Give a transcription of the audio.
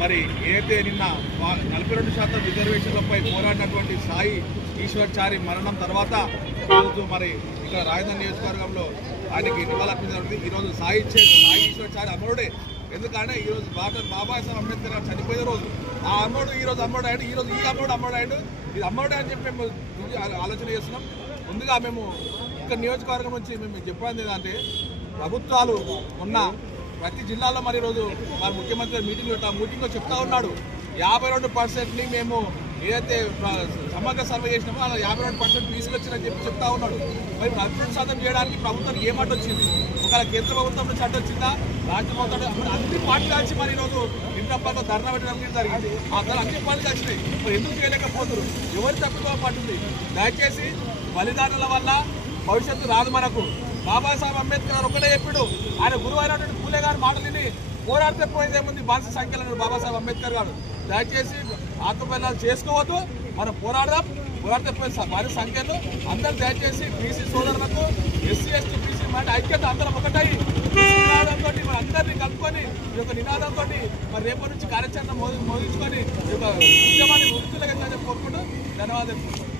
మరి ఏదైతే నిన్న 42% రిజర్వేషన్లపై పోరాడినటువంటి సాయి ఈశ్వర్చారి మరణం తర్వాత ఈరోజు మరి ఇక్కడ రాజధాని నియోజకవర్గంలో ఆయనకి నివాళులర్పించడం. ఈరోజు సాయి ఈశ్వర్చారి అమరుడే. ఎందుకంటే ఈరోజు బాబాసాహెబ్ అంబేద్కర్ గారు చనిపోయిన రోజు ఆ అమ్మోడు ఈరోజు అమ్మోడు అయ్యాడు, ఈరోజు ఈ అమ్మోడు అమ్మోడు అయ్యాడు. ఇది అమ్మోడే అని చెప్పి మేము ఆలోచన చేస్తున్నాం. ముందుగా మేము ఇక్కడ నియోజకవర్గం నుంచి మేము చెప్పేది ఏంటంటే ప్రభుత్వాలు ఉన్న ప్రతి జిల్లాలో మరి ఈరోజు మరి ముఖ్యమంత్రి మీటింగ్లో చెప్తా ఉన్నాడు 52%ని మేము ఏదైతే సమగ్ర సర్వే చేసినామో అలా 52% తీసుకొచ్చిందని చెప్పి చెప్తా ఉన్నాడు. మరి 10% చేయడానికి ప్రభుత్వానికి ఏమాట వచ్చింది? ఒకవేళ కేంద్ర ప్రభుత్వం నుంచి అడ్డు వచ్చిందా, రాష్ట్ర ప్రభుత్వం అన్ని పార్టీలు కలిసి మరి ఈరోజు ఇంటప్పట్లో ధర్నా పెట్టడం జరిగింది. ఆ ధర అన్ని పార్టీలు వచ్చినాయి. మరి ఎందుకు చేయలేకపోతున్నారు? ఎవరి తప్పుతో పట్టింది? దయచేసి బలిదానాల వల్ల భవిష్యత్తు రాదు మనకు. బాబాసాహెబ్ అంబేద్కర్ గారు ఒకటే చెప్పాడు. ఆయన గురువు అయినటువంటి పూలే గారి మాటలని పోరాడితే పోయేదేముంది బానిస సంఖ్యలో బాబాసాహెబ్ అంబేద్కర్ గారు. దయచేసి ఆత్మబలిదానాలు చేసుకోవద్దు, మనం పోరాడితే పోయి బానిస సంఖ్యలో అందరూ దయచేసి బీసీ సోదరులకు ఎస్సీ ఎస్టీ బీసీ మాట ఐక్యత అందరం ఒకటై నినాదంతో మరి అందరినీ కలుపుకొని ఈ యొక్క నినాదంతో మరి రేపటి నుంచి కార్యాచరణ మోగించుకొని ఈ యొక్క ఉద్యమాన్ని ముందుకు కోరుకుంటూ ధన్యవాదాలు.